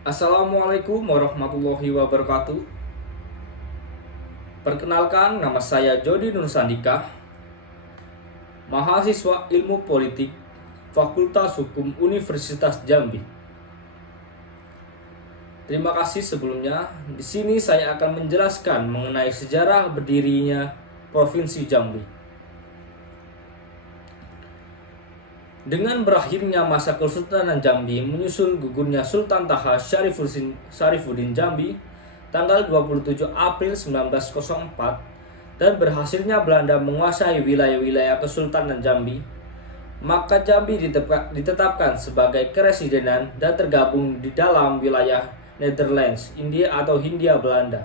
Assalamualaikum warahmatullahi wabarakatuh. Perkenalkan, nama saya Jody Nur Sandika, mahasiswa Ilmu Politik Fakultas Hukum Universitas Jambi. Terima kasih sebelumnya. Di sini saya akan menjelaskan mengenai sejarah berdirinya Provinsi Jambi. Dengan berakhirnya masa Kesultanan Jambi menyusul gugurnya Sultan Taha Syarifuddin Jambi tanggal 27 April 1904 dan berhasilnya Belanda menguasai wilayah-wilayah Kesultanan Jambi, maka Jambi ditetapkan sebagai keresidenan dan tergabung di dalam wilayah Netherlands, India atau Hindia Belanda.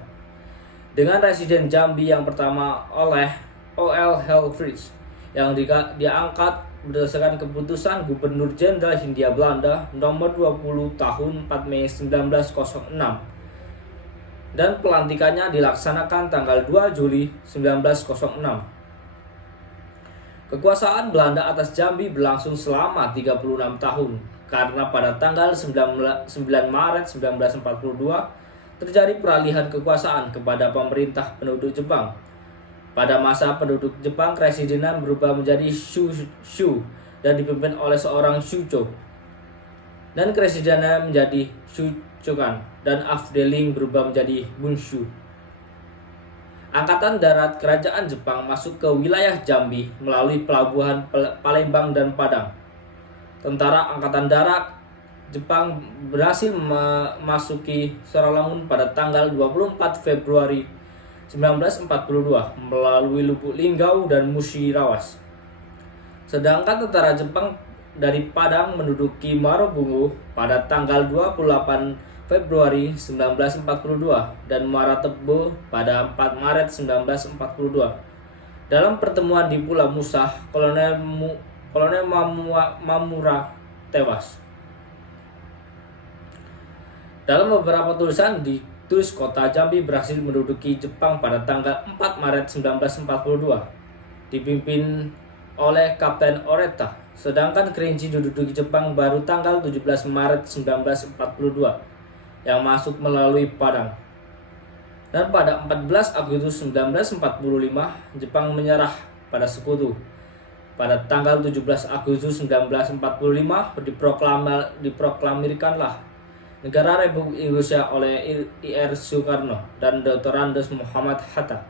Dengan residen Jambi yang pertama oleh O.L. Helfrich yang diangkat berdasarkan keputusan Gubernur Jenderal Hindia Belanda nomor 20 tahun 4 Mei 1906 dan pelantikannya dilaksanakan tanggal 2 Juli 1906. Kekuasaan Belanda atas Jambi berlangsung selama 36 tahun karena pada tanggal 9 Maret 1942 terjadi peralihan kekuasaan kepada pemerintah penduduk Jepang. Pada masa penduduk Jepang, keresidenan berubah menjadi Shu dan dipimpin oleh seorang Shucho. Dan keresidenan menjadi Shuchokan dan Afdeling berubah menjadi Bunshu. Angkatan darat kerajaan Jepang masuk ke wilayah Jambi melalui pelabuhan Palembang dan Padang. Tentara Angkatan Darat Jepang berhasil memasuki Sarawangun pada tanggal 24 Februari 1942 melalui Lubuk Linggau dan Musirawas. Sedangkan tentara Jepang dari Padang menduduki Marobungu pada tanggal 28 Februari 1942 dan Muara Tebo pada 4 Maret 1942. Dalam pertemuan di Pulau Musah, Kolonel Mamura tewas. Dalam beberapa tulisan ditulis kota Jambi berhasil menduduki Jepang pada tanggal 4 Maret 1942 dipimpin oleh Kapten Oreta, sedangkan Kerinci diduduki Jepang baru tanggal 17 Maret 1942 yang masuk melalui Padang. Dan pada 14 Agustus 1945 Jepang menyerah pada Sekutu. Pada tanggal 17 Agustus 1945 diproklamirkanlah Negara Republik Indonesia oleh I.R. Soekarno dan Dr. Andes Muhammad Hatta.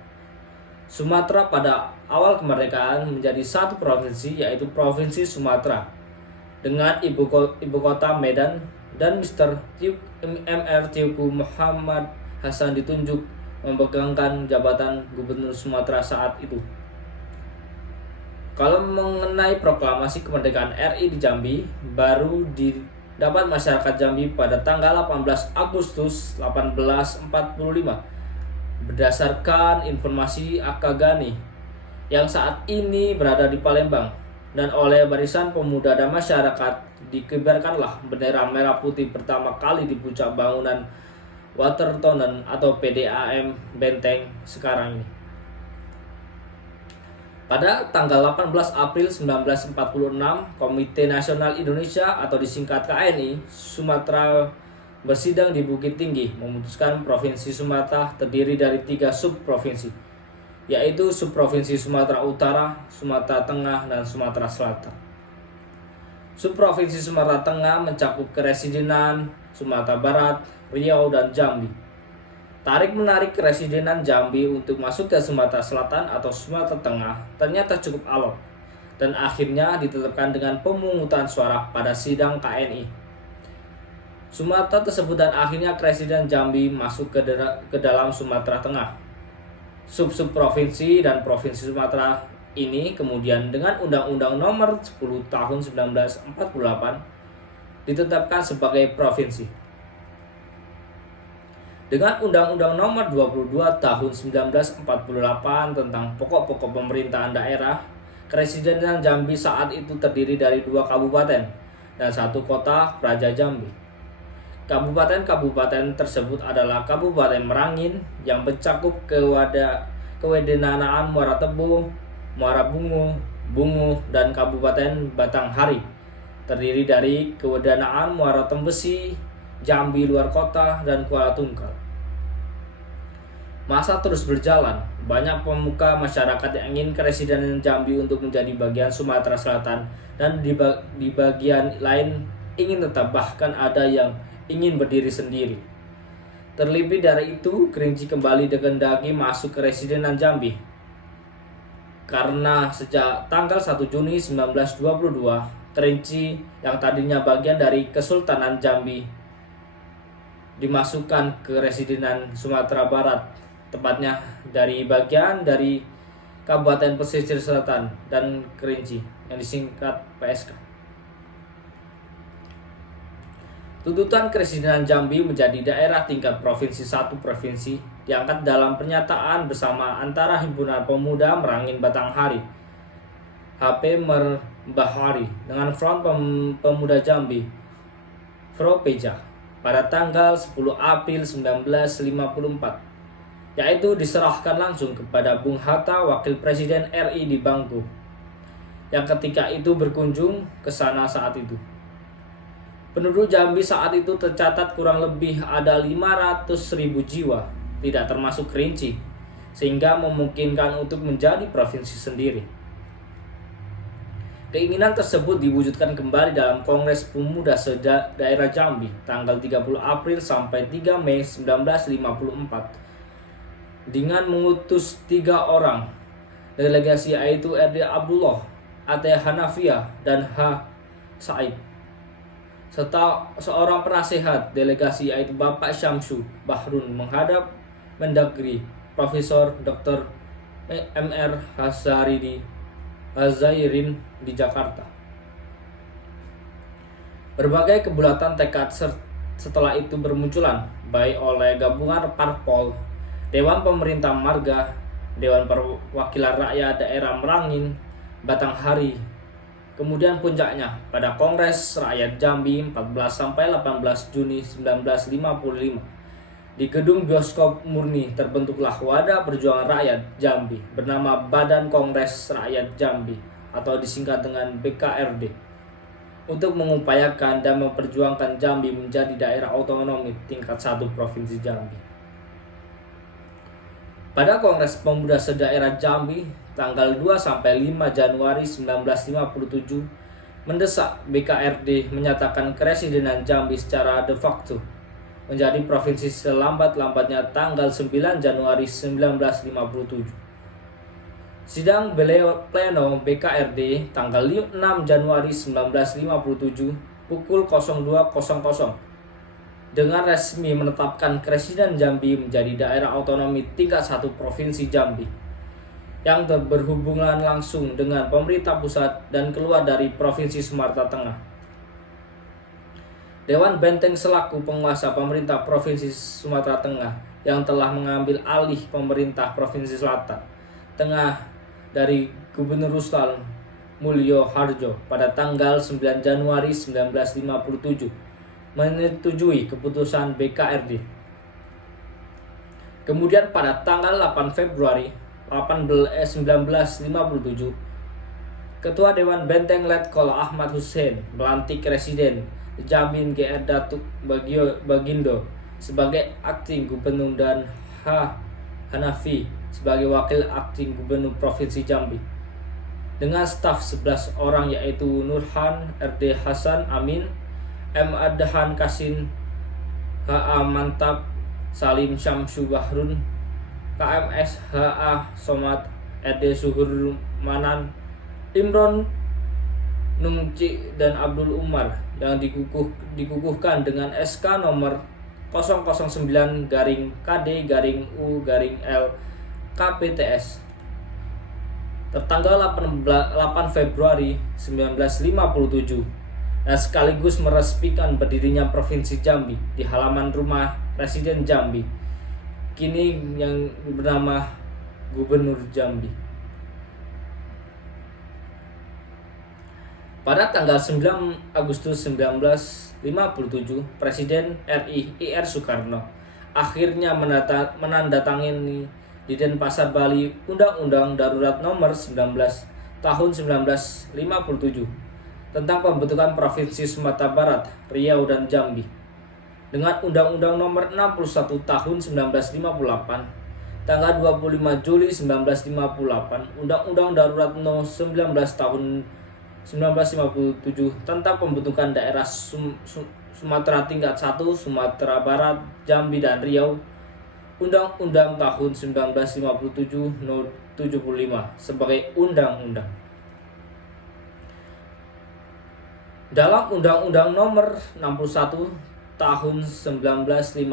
Sumatera pada awal kemerdekaan menjadi satu provinsi, yaitu Provinsi Sumatera, dengan ibu kota Medan, dan Mr. Teuku Muhammad Hasan ditunjuk memegangkan jabatan Gubernur Sumatera saat itu. Kalau mengenai proklamasi kemerdekaan RI di Jambi, baru dapat masyarakat Jambi pada tanggal 18 Agustus 1845 berdasarkan informasi Akagani yang saat ini berada di Palembang, dan oleh Barisan Pemuda dan Masyarakat dikibarkanlah bendera merah putih pertama kali di puncak bangunan Watertonen atau PDAM Benteng sekarang ini. Pada tanggal 18 April 1946, Komite Nasional Indonesia atau disingkat KNI Sumatera bersidang di Bukit Tinggi memutuskan Provinsi Sumatera terdiri dari 3 subprovinsi, yaitu Subprovinsi Sumatera Utara, Sumatera Tengah, dan Sumatera Selatan. Subprovinsi Sumatera Tengah mencakup keresidenan Sumatera Barat, Riau, dan Jambi. Tarik-menarik keresidenan Jambi untuk masuk ke Sumatera Selatan atau Sumatera Tengah ternyata cukup alot, dan akhirnya ditetapkan dengan pemungutan suara pada sidang KNI. Sumatera tersebut dan akhirnya keresidenan Jambi masuk ke dalam Sumatera Tengah. Sub-provinsi dan Provinsi Sumatera ini kemudian dengan Undang-Undang Nomor 10 Tahun 1948 ditetapkan sebagai provinsi. Dengan Undang-Undang Nomor 22 Tahun 1948 tentang pokok-pokok pemerintahan daerah, keresidenan Jambi saat itu terdiri dari 2 kabupaten dan 1 kota Praja Jambi. Kabupaten-kabupaten tersebut adalah Kabupaten Merangin yang mencakup kewedenanaan Muara Tebo, Muara Bungu, dan Kabupaten Batanghari, terdiri dari kewedanaan Muara Tembesi, Jambi luar kota, dan Kuala Tunggal. Masa terus berjalan, banyak pemuka masyarakat yang ingin Keresidenan Jambi untuk menjadi bagian Sumatera Selatan dan di bagian lain ingin tetap, bahkan ada yang ingin berdiri sendiri. Terlebih dari itu, Kerinci kembali dikehendaki masuk Keresidenan Jambi. Karena sejak tanggal 1 Juni 1922, Kerinci yang tadinya bagian dari Kesultanan Jambi dimasukkan ke Residenan Sumatera Barat, tepatnya dari bagian dari Kabupaten Pesisir Selatan dan Kerinci yang disingkat PSK. Tuntutan Keresidenan Jambi menjadi daerah tingkat provinsi satu provinsi diangkat dalam pernyataan bersama antara Himpunan Pemuda Merangin Batanghari HP Merbahari dengan Front Pemuda Jambi Fropeja pada tanggal 10 April 1954, yaitu diserahkan langsung kepada Bung Hatta, Wakil Presiden RI di Bangku, yang ketika itu berkunjung ke sana saat itu. Penduduk Jambi saat itu tercatat kurang lebih ada 500.000 jiwa, tidak termasuk Kerinci, sehingga memungkinkan untuk menjadi provinsi sendiri. Keinginan tersebut diwujudkan kembali dalam Kongres Pemuda Daerah Jambi tanggal 30 April sampai 3 Mei 1954 dengan mengutus 3 orang delegasi, yaitu RD Abdullah, AT Hanafiah, dan H. Said, serta seorang penasehat delegasi, yaitu Bapak Syamsu Bahrun, menghadap Mendagri Profesor Dr. M.R. Hazairin di Jakarta. Berbagai kebulatan tekad setelah itu bermunculan, baik oleh gabungan parpol, Dewan Pemerintah Marga, Dewan Perwakilan Rakyat Daerah Merangin, Batanghari. Kemudian puncaknya pada Kongres Rakyat Jambi 14-18 Juni 1955 di Gedung Bioskop Murni terbentuklah Wadah Perjuangan Rakyat Jambi bernama Badan Kongres Rakyat Jambi atau disingkat dengan BKRD untuk mengupayakan dan memperjuangkan Jambi menjadi daerah otonomi tingkat 1 Provinsi Jambi. Pada Kongres Pemuda Se-Daerah Jambi tanggal 2-5 Januari 1957 mendesak BKRD menyatakan Keresidenan Jambi secara de facto menjadi provinsi selambat-lambatnya tanggal 9 Januari 1957. Sidang Pleno BKRD tanggal 6 Januari 1957 pukul 02.00 dengan resmi menetapkan Keresidenan Jambi menjadi daerah otonomi tingkat 1 Provinsi Jambi yang berhubungan langsung dengan pemerintah pusat dan keluar dari Provinsi Sumatera Tengah. Dewan Benteng selaku penguasa pemerintah Provinsi Sumatera Tengah yang telah mengambil alih pemerintah Provinsi Selatan Tengah dari Gubernur Ruslan Mulyo Harjo pada tanggal 9 Januari 1957 menyetujui keputusan BKRD. Kemudian pada tanggal 8 Februari 1957, Ketua Dewan Benteng Letkol Ahmad Hussein melantik Residen Jambi GR Datuk Bagindo sebagai akting gubernur dan H. Hanafi sebagai wakil akting gubernur Provinsi Jambi dengan staf 11 orang, yaitu Nurhan RD Hasan Amin, M. Adhan Kasin, H.A. Mantap, Salim Syamsu Bahrun, KMS H.A. Somad, RD Suhur Manan, Imron Nungci, dan Abdul Umar yang dikukuhkan dengan SK nomor 009-KD-U-L KPTS tertanggal 8 Februari 1957 dan sekaligus meresmikan berdirinya Provinsi Jambi di halaman rumah Residen Jambi, kini yang bernama Gubernur Jambi. Pada tanggal 9 Agustus 1957, Presiden RI Ir Soekarno akhirnya menandatangani di Denpasar, Bali, Undang-Undang Darurat Nomor 19 Tahun 1957 tentang pembentukan Provinsi Sumatera Barat, Riau, dan Jambi. dengan Undang-Undang Nomor 61 Tahun 1958, tanggal 25 Juli 1958, Undang-Undang Darurat No. 19 Tahun 1957 tentang pembentukan daerah Sumatera tingkat 1, Sumatera Barat, Jambi dan Riau, Undang-Undang tahun 1957 No. 75 sebagai undang-undang. Dalam Undang-Undang Nomor 61 Tahun 1958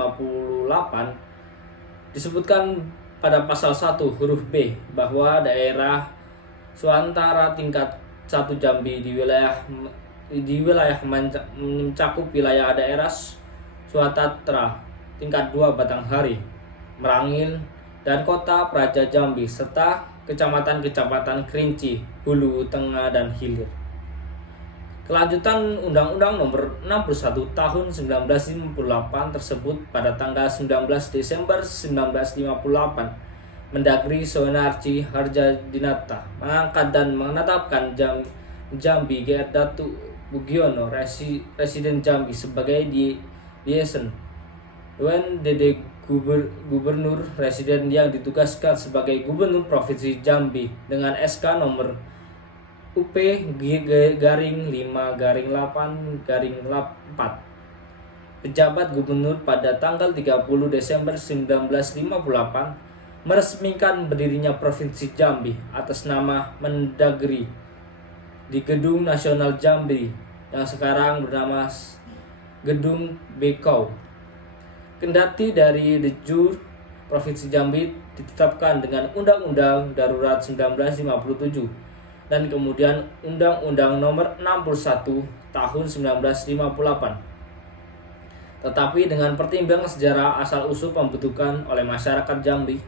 disebutkan pada pasal 1 huruf B bahwa daerah Suantara tingkat 1 Jambi di wilayah mencakup wilayah daerah Suatatra tingkat 2 Batanghari, Merangil, dan Kota Praja Jambi serta kecamatan-kecamatan Kerinci, Hulu, Tengah, dan Hilir. Kelanjutan Undang-Undang Nomor 61 Tahun 1958 tersebut pada tanggal 19 Desember 1958, Mendagri Soenarchi Harjadinata mengangkat dan menetapkan Jambi Gr. Datu Bugiono Residen Jambi sebagai liaison UNDD Gubernur Residen yang ditugaskan sebagai Gubernur Provinsi Jambi dengan SK nomor UP garing 5-8-4. Pejabat Gubernur pada tanggal 30 Desember 1958 meresmikan berdirinya Provinsi Jambi atas nama Mendagri di Gedung Nasional Jambi yang sekarang bernama Gedung Bekau. Kendati dari de jure Provinsi Jambi ditetapkan dengan Undang-Undang Darurat 1957 dan kemudian Undang-Undang Nomor 61 Tahun 1958. Tetapi dengan pertimbangan sejarah asal-usul pembentukan oleh masyarakat Jambi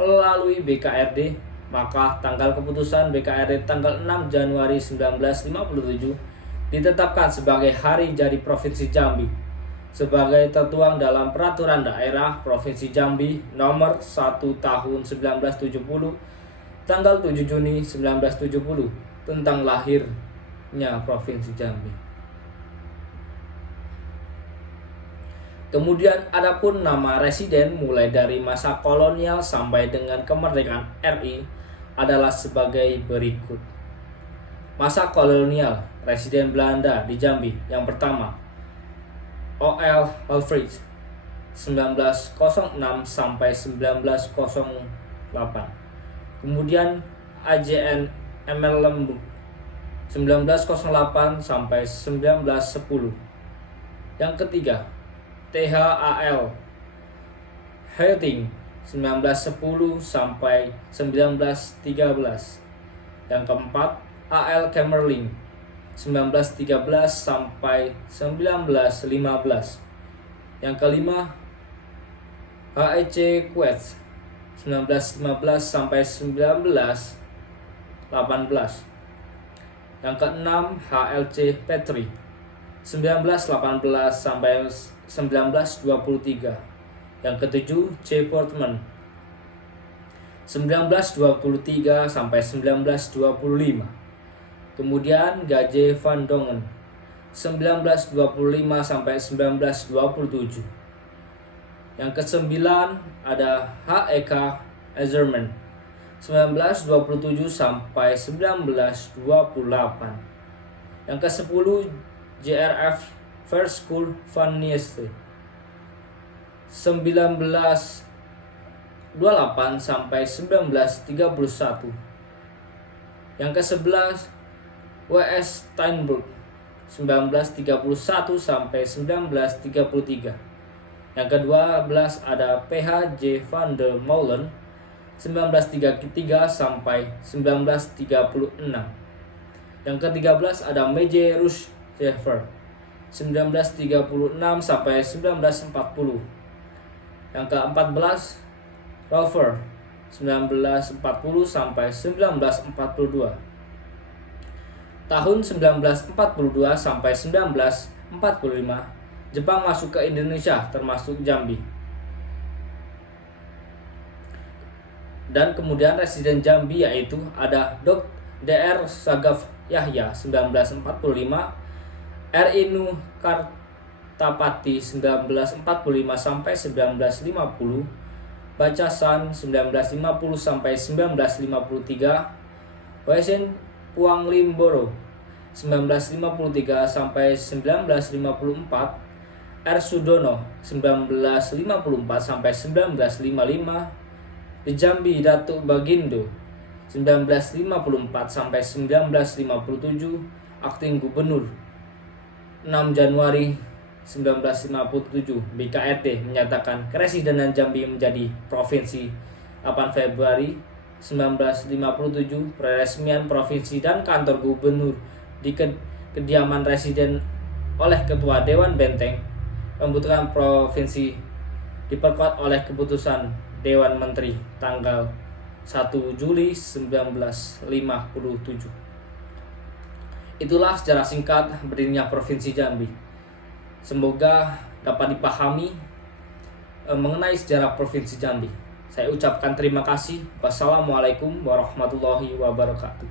melalui BKRD, maka tanggal keputusan BKRD tanggal 6 Januari 1957 ditetapkan sebagai Hari Jadi Provinsi Jambi sebagai tertuang dalam Peraturan Daerah Provinsi Jambi Nomor 1 Tahun 1970 tanggal 7 Juni 1970 tentang lahirnya Provinsi Jambi. Kemudian adapun nama residen mulai dari masa kolonial sampai dengan kemerdekaan RI adalah sebagai berikut. Masa kolonial, residen Belanda di Jambi yang pertama O.L. Alfred 1906 sampai 1908. Kemudian AJN ML Lembuk 1908 sampai 1910. Yang ketiga THAL Hating 1910 sampai 1913. Yang keempat AL Kamerling 1913 sampai 1915. Yang kelima HEC Quets 1915 sampai 1918. Yang keenam HLC Petri 1918 sampai 1923. Yang ketujuh C. Portman 1923 sampai 1925. Kemudian G. Van Dongen 1925 sampai 1927. Yang kesembilan ada HEK Ezerman 1927 sampai 1928. Yang kesepuluh JRF First School Van Nieste 1928 sampai 1931. Yang ke-11 W.S. Steinberg 1931 sampai 1933. Yang ke-12 ada P.H. J. van der Molen 1933 sampai 1936. Yang ke-13 ada M.J. Rush Jeffer 1936 sampai 1940. Yang ke-14 Rolfer 1940 sampai 1942. Tahun 1942 sampai 1945 Jepang masuk ke Indonesia termasuk Jambi. Dan kemudian residen Jambi yaitu ada Dr. Sagaf Yahya 1945, R.I. Tapati 1945 sampai 1950, Bacasan 1950 sampai 1953, Wesen Puanglimboro 1953 sampai 1954, R. Sudono 1954 sampai 1955, di Jambi Datuk Bagindo 1954 sampai 1957, akting gubernur 6 Januari 1957, BKRT menyatakan Keresidenan Jambi menjadi provinsi 8 Februari 1957, peresmian provinsi dan kantor gubernur di kediaman residen oleh Ketua Dewan Benteng. Pembentukan provinsi diperkuat oleh keputusan Dewan Menteri tanggal 1 Juli 1957. Itulah sejarah singkat berdirinya Provinsi Jambi. Semoga dapat dipahami mengenai sejarah Provinsi Jambi. Saya ucapkan terima kasih. Wassalamualaikum warahmatullahi wabarakatuh.